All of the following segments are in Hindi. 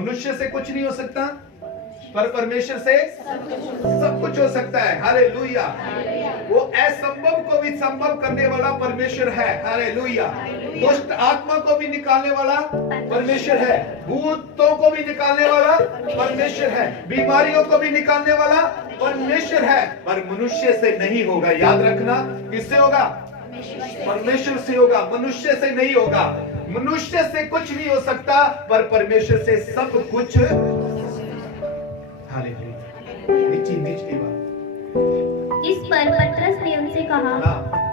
मनुष्य से कुछ नहीं हो सकता, पर परमेश्वर से सब कुछ हो सकता है। हालेलुया। वो असंभव को भी संभव करने वाला परमेश्वर है। हालेलुया। दुष्ट आत्मा को भी निकालने वाला परमेश्वर है, भूतों को भी निकालने वाला परमेश्वर है, बीमारियों को भी निकालने वाला परमेश्वर है। पर मनुष्य से नहीं होगा, याद रखना। किससे होगा? परमेश्वर से होगा, मनुष्य से नहीं होगा। मनुष्य से कुछ नहीं हो सकता, पर परमेश्वर से सब कुछ। नीचे नीचे बात। इस पर पतरस ने उनसे कहा,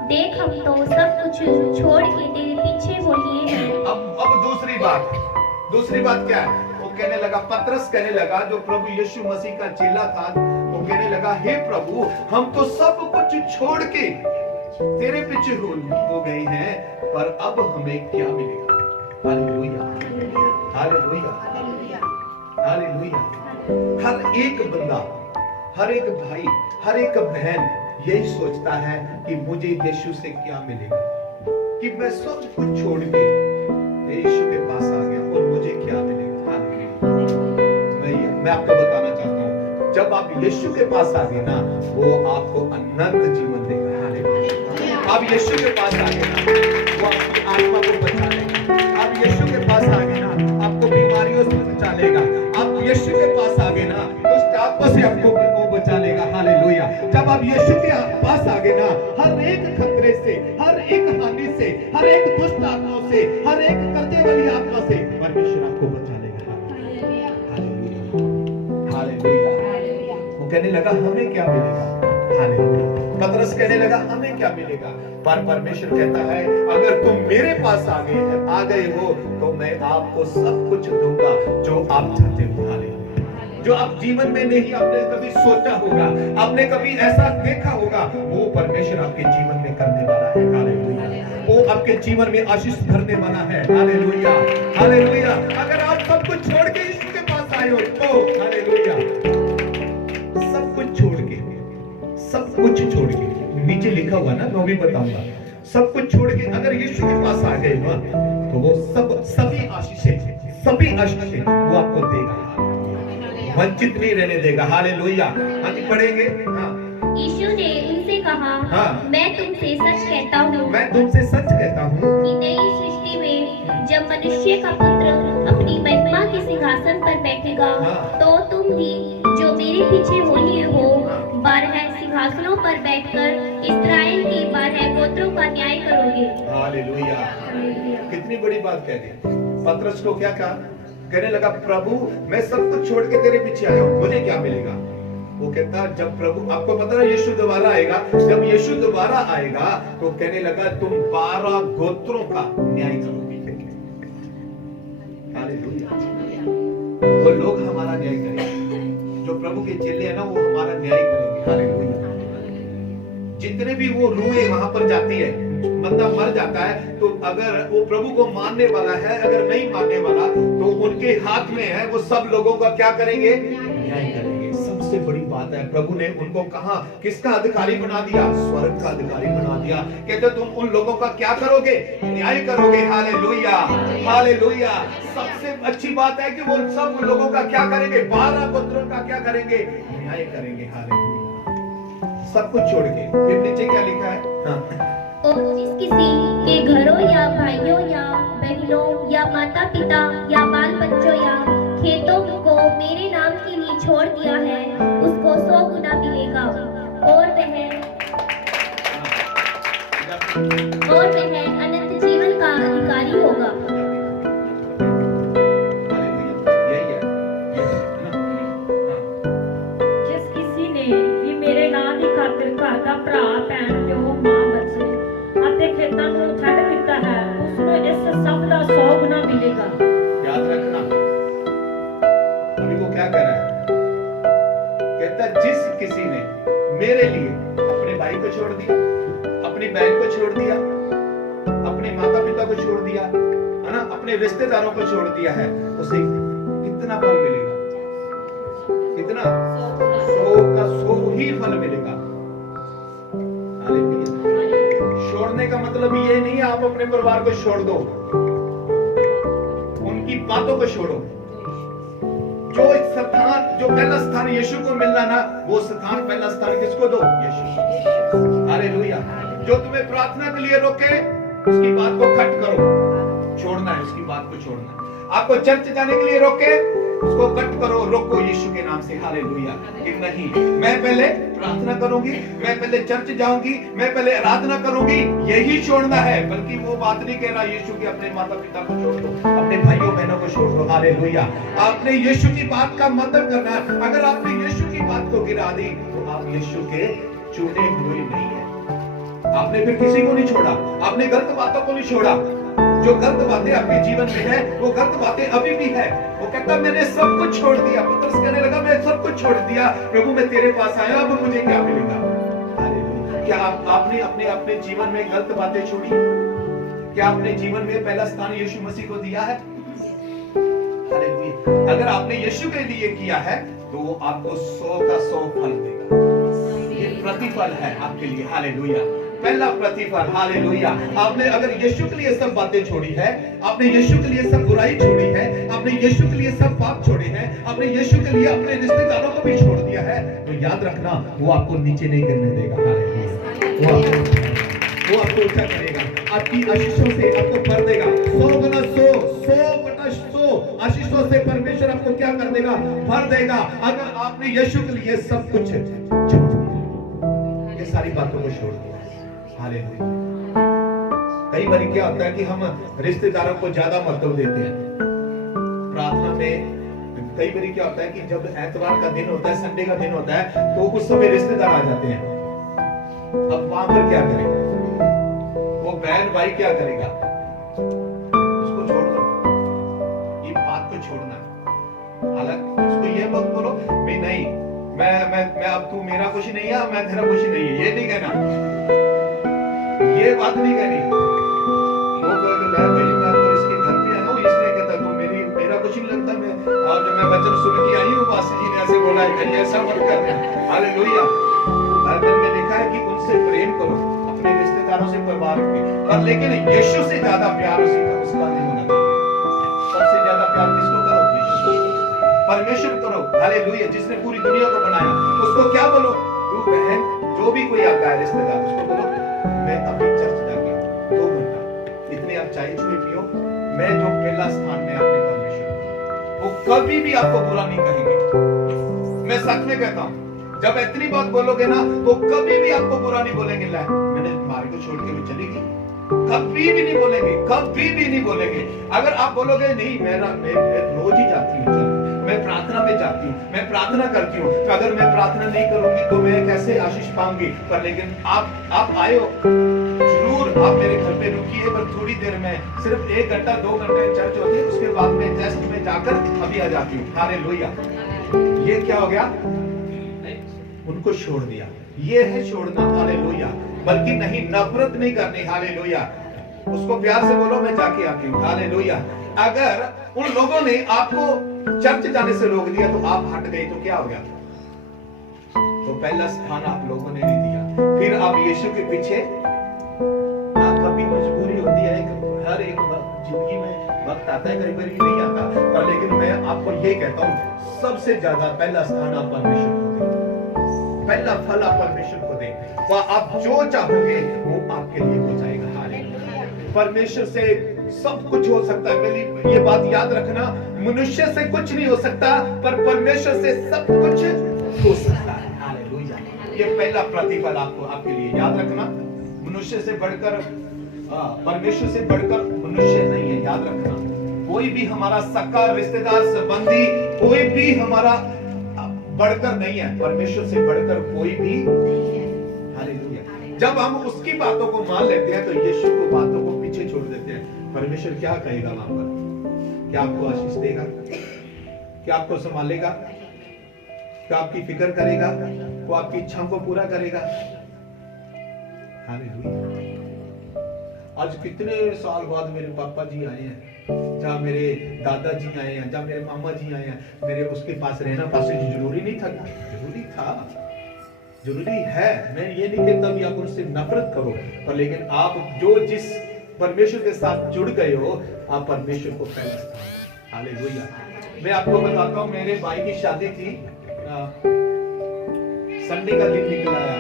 देख हम तो सब कुछ छोड़ के तेरे पीछे हो लिए हैं। अब दूसरी बात क्या है? वो कहने लगा, पतरस कहने लगा, जो प्रभु यीशु मसीह का चेला था, वो कहने लगा, हे प्रभु, हम तो सब कुछ छोड़ के तेरे पीछे हो गए हैं, पर अब हमें क्या मिलेगा? Hallelujah, hallelujah, hallelujah. हर एक बंदा, हर एक भाई, हर एक बहन यही सोचता है कि मुझे यीशु से क्या मिलेगा, कि मैं सब कुछ छोड़ के यीशु के पास आ गया और मुझे क्या मिलेगा। हालेलुया। मैं आपको बताना चाहता हूँ, जब आप यीशु के पास आ गए ना, वो आपको अनंत जीवन देगा। हालेलुया। आप यीशु के पास आ गए ना, वो आपकी आत्मा को बचा लेगा। आप यीशु के पास आ गए ना, आपको बीमारियों से बचा लेगा। आप यीशु के पास आ गए ना, दुष्ट आत्मा से आपको बचा लेगा। हालेलुया। जब आप यीशु के पास आ गए ना, हर एक खतरे से, हर एक हानि से, हर एक दुष्ट आत्मा से, हर एक करने वाली आत्मा से परमेश्वर आपको बचा लेगा। Hallelujah, hallelujah. वो कहने लगा, हमें क्या मिलेगा? हालेलुया। पतरस कहने लगा, हमें क्या मिलेगा? पर परमेश्वर कहता है, अगर तुम मेरे पास आ गए हो, तो मैं आपको सब कुछ दूंगा जो आप चाहते हो। हालेलुया। जो आप जीवन में नहीं आपने कभी सोचा होगा, आपने कभी ऐसा देखा होगा, वो परमेश्वर आपके जीवन में करने वाला है। हालेलुया। वो आपके जीवन में आशीष भरने वाला है। Hallelujah, hallelujah. अगर आप सब कुछ छोड़ के यीशु के पास आए हो, तो हालेलुया, सब कुछ छोड़ के, सब कुछ छोड़ के, नीचे लिखा हुआ ना, मैं भी बताऊंगा, सब कुछ छोड़ के अगर यीशु के पास आ गए ना, तो वो सभी आशीषें वो आपको देगा। वंचित नहीं रहने देगा। हालेलुया। हम पढ़ेंगे। यीशु ने उनसे कहा, मैं तुमसे सच कहता हूँ कि नई सृष्टि में जब मनुष्य का पुत्र अपनी महिमा के सिंहासन पर बैठेगा, तो तुम भी जो मेरे पीछे हो लिए हो, 12 सिंहासनों पर बैठकर इस्राएल के 12 गोत्रों का न्याय करोगे। हालेलुया। कितनी बड़ी बात कह दी। पतरस को क्या कहा? कहने लगा, प्रभु मैं सब कुछ छोड़ के तेरे पीछे आया हूं, मुझे क्या मिलेगा? वो कहता, जब प्रभु, आपको पता है यीशु दोबारा आएगा, जब यीशु दोबारा आएगा तो कहने लगा, तुम 12 गोत्रों का न्याय करोगे। हालेलुया। वो लोग हमारा न्याय करेंगे, जो प्रभु के चेले हैं ना, वो हमारा न्याय करेंगे। हालेलुया। जितने भी वो रूहें वहां पर जाती है, बंदा मर जाता है, तो अगर वो प्रभु को मानने वाला है, अगर नहीं मानने वाला, तो उनके हाथ में है, वो सब लोगों का क्या करेंगे? न्याय करेंगे। सबसे बड़ी बात है, प्रभु ने उनको कहा, किसका अधिकारी बना दिया? स्वर्ग का अधिकारी बना दिया। कहते तुम उन लोगों का क्या करोगे? न्याय करोगे। Hallelujah, hallelujah. सबसे अच्छी बात है कि वो सब लोगों का क्या करेंगे? 12 गोत्रों का क्या करेंगे? न्याय करेंगे। हालेलुया। सब कुछ छोड़ के। फिर नीचे क्या लिखा है? और जिस किसी के घरों या भाइयों या बहनों या माता पिता या बाल बच्चों या खेतों को मेरे नाम के लिए छोड़ दिया है, उसको 100 गुना मिलेगा, और वह अनंत जीवन का अधिकारी होगा। जिस किसी ने भी मेरे नाम की खातिर घर का भरा, भैन, प्यो, मां, बच्चे ਅਤੇ खेतों को छੱਡ ਦਿੱਤਾ है, उसको इस सब का 100 गुना मिलेगा। याद रखना। अभी वो क्या कर रहा है? कहता, जिस किसी ने मेरे लिए अपने भाई को छोड़ दिया, अपनी बहन को छोड़ दिया, अपने माता पिता को छोड़ दिया, है ना, अपने रिश्तेदारों को छोड़ दिया है, उसे कितना फल मिलेगा? कितना? 100 का 100 ही फल मिलेगा। छोड़ने का मतलब ये नहीं है आप अपने परिवार को छोड़ दो, उनकी बातों को छोड़ो, जो स्थान, जो पहला स्थान यीशु को मिलना ना, वो स्थान पहला स्थान किसको दो? यीशु। हालेलुया। जो तुम्हें प्रार्थना के लिए रोके उसकी बात को कट करो, छोड़ना है, उसकी बात को छोड़ना है। आपको चर्च जाने के लिए रोके उसको कट करो, रोको यीशु के नाम से। हालेलुया। कि नहीं, मैं पहले प्रार्थना करूंगी, मैं पहले चर्च जाऊंगी, मैं पहले आराधना करूंगी, यही छोड़ना है। बल्कि वो बात नहीं कह रहा यीशु की अपने माता पिता को छोड़ दो, अपने भाइयों बहनों को छोड़ दो। हालेलुया। आपने यीशु की बात का मतलब करना है। अगर आपने यीशु की बात को गिरा दी तो आप यीशु के चुने हुए नहीं है। आपने फिर किसी को नहीं छोड़ा, आपने गलत बातों को नहीं छोड़ा। जो गलत बातें आपके जीवन में है वो गलत बातें अभी भी है। वो कहता मैंने सब कुछ छोड़ दिया। पतरस कहने लगा मैं सब कुछ छोड़ दिया प्रभु, मैं तेरे पास आया, अब मुझे क्या मिलेगा? क्या आपने अपने जीवन में गलत बातें छोड़ी? क्या आपने जीवन में पहला स्थान यीशु मसीह को दिया है? हालेलुया। अगर आपने यीशु के लिए किया है तो वो आपको 100 का 100 फल देगा। ये प्रतिफल है आपके लिए। हालेलुया। पहला प्रतिफल। हालेलुया। आपने अगर यीशु के लिए सब बातें छोड़ी है, आपने यीशु के लिए सब बुराई छोड़ी है, आपने यीशु के लिए सब पाप छोड़े हैं, आपने यीशु के लिए अपने रिश्तेदारों को भी छोड़ दिया है, तो याद रखना वो आपको नीचे नहीं गिरने देगा। हालेलुया। वो आपको ऊंचा करेगा, आपकी आशीषों से आपको भर देगा। 100 गुना 100, 100 बटा 100 आशीषों से परमेश्वर आपको क्या कर देगा? भर देगा। अगर आपने यीशु के लिए सब कुछ छोड़ दिया, ये सारी बातों को छोड़ दिया। हालेलुया। कई बार क्या होता है कि हम रिश्तेदारों को ज्यादा महत्व देते हैं प्रार्थना में। कई बार क्या होता है कि जब एतवार का दिन होता है, संडे का दिन होता है, तो उस समय रिश्तेदार आ जाते हैं। अब वहां पर क्या करेगा? वो बहन भाई क्या करेगा? उसको छोड़ दो, ये बात को छोड़ना। हालांकि उसको ये मत बोलो मैं नहीं, मैं अब तू मेरा खुशी नहीं है, मैं तेरा खुशी नहीं है, ये नहीं कहना, ये बात नहीं कहनी। वो कहेगा मैं तो इसके घर पे आया हूँ, इसलिए कहता तू मेरा कुछ नहीं लगता। मैं और जब मैं वचन सुन के आई हूँ, पास्टर जी ने ऐसे बोला है, ऐसा मत करना। हालेलुया। बाइबल में लिखा है कि उनसे प्रेम करो, अपने रिश्तेदारों से परिवार की, और लेकिन यीशु से ज्यादा प्यार उसका नहीं होना चाहिए। सबसे ज्यादा प्यार किसको करो? यीशु को, परमेश्वर करो। हालेलुया। जिसने पूरी दुनिया को बनाया, उसको क्या बोलो? तू बहन, जो भी कोई आता है रिश्तेदार, उसको बोलो मैं अभी चर्च जाके 2 घंटा इतने आप चाय छुए पियो, मैं जो पहला स्थान में अपने परमेश्वर, वो कभी भी आपको बुरा नहीं कहेंगे। मैं सच में कहता हूं, जब इतनी बात बोलोगे ना तो कभी भी आपको बुरा नहीं बोलेंगे। ला मैंने मारी को छोड़ के भी चली गई, कभी भी नहीं बोलेंगे, कभी भी नहीं बोलेंगे। अगर आप बोलोगे नहीं मैं रोज ही जाती हूँ, मैं प्रार्थना में जाती हूँ, मैं प्रार्थना करती हूँ, तो अगर मैं प्रार्थना नहीं करूंगी तो मैं कैसे आशीष पाऊंगी? पर लेकिन आप आए हो जरूर, आप मेरे घर पे रुकिए, पर थोड़ी देर में सिर्फ 1 घंटा 2 घंटे चर्च होती है, उसके बाद में जस्ट में जाकर अभी आ जाती हूँ। हालेलुया। ये क्या हो गया? उनको छोड़ दिया। ये है छोड़ना। हालेलुया। बल्कि नहीं, नफरत नहीं करनी। हालेलुया। उसको प्यार से बोलो मैं जाके आती हूँ। हालेलुया। अगर उन लोगों ने आपको चर्च जाने से रोक दिया तो आप हट गए तो क्या हो गया? तो पहला स्थान आप लोगों ने नहीं दिया। फिर आप यीशु के पीछे, कभी मजबूरी होती है, हर एक जिंदगी में वक्त आता है, कभी कभी नहीं आता, पर लेकिन मैं आपको ये कहता हूँ सबसे ज्यादा पहला स्थान आप परमेश्वर को दें, पहला फल आप परमेश्वर को दें। वह आप जो चाहोगे वो आपके लिए हो जाएगा। हालेलुया। परमेश्वर से सब कुछ हो सकता है। पहली ये बात याद रखना, मनुष्य से कुछ नहीं हो सकता, पर परमेश्वर से सब कुछ हो सकता है। हालेलुया। ये पहला प्रतिफल आपको आपके लिए याद रखना। मनुष्य से बढ़कर, परमेश्वर से बढ़कर मनुष्य नहीं है, याद रखना। कोई भी हमारा सका रिश्तेदार संबंधी, कोई भी हमारा बढ़कर नहीं है, परमेश्वर से बढ़कर कोई भी नहीं है। हालेलुया। जब हम उसकी बातों को मान लेते हैं तो यीशु को बातों को पीछे छोड़ देते हैं। परमेश्वर क्या कहेगा वहां पर? क्या आपको आशीष देगा? क्या आपको संभालेगा? क्या आपकी फिक्र करेगा? वो आपकी इच्छाओं को पूरा करेगा? हालेलुया। आज कितने साल बाद मेरे पापा जी आए हैं, जहाँ मेरे दादाजी आए हैं, जहाँ मेरे मामा जी आए हैं, मेरे उसके पास रहना पास जरूरी नहीं था? जरूरी था, जरूरी है। मैं ये नहीं कहता कि आप उनसे नफरत करो, पर लेकिन आप जो जिस परमेश्वर के साथ जुड़ गए हो, आप परमेश्वर को पहला स्थान। हालेलुया। मैं आपको बताता हूँ, मेरे भाई की शादी थी, संडे का दिन निकल आया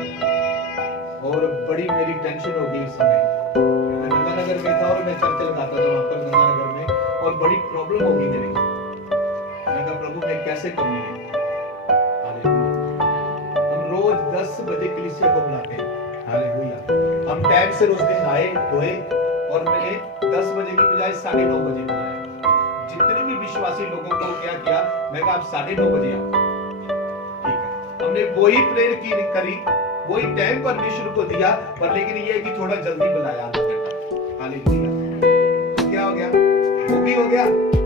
और बड़ी मेरी टेंशन हो गई उस समय। मैं गंगानगर में था और मैं चर्च लगाता था वहां पर गंगानगर में, और बड़ी प्रॉब्लम हो गई मेरी। मैं कहा प्रभु मैं कैसे करूंगी? हम रोज 10 बजे कलीसिया को बुलाते हैं, हालेलुया। हम टाइम से उस दिन आए धोए और मैंने 10 बजे की बजाय 9:30 बजे बुलाया। जितने भी विश्वासी लोगों को क्या किया, मैं कहा आप 9:30 बजे आओ, ठीक है। हमने वही प्रेयर की करी, वही टाइम परमेश्वर को दिया, पर लेकिन ये है कि थोड़ा जल्दी बुलाया आधा घंटा, हालेलुया। क्या हो गया? वो भी हो गया।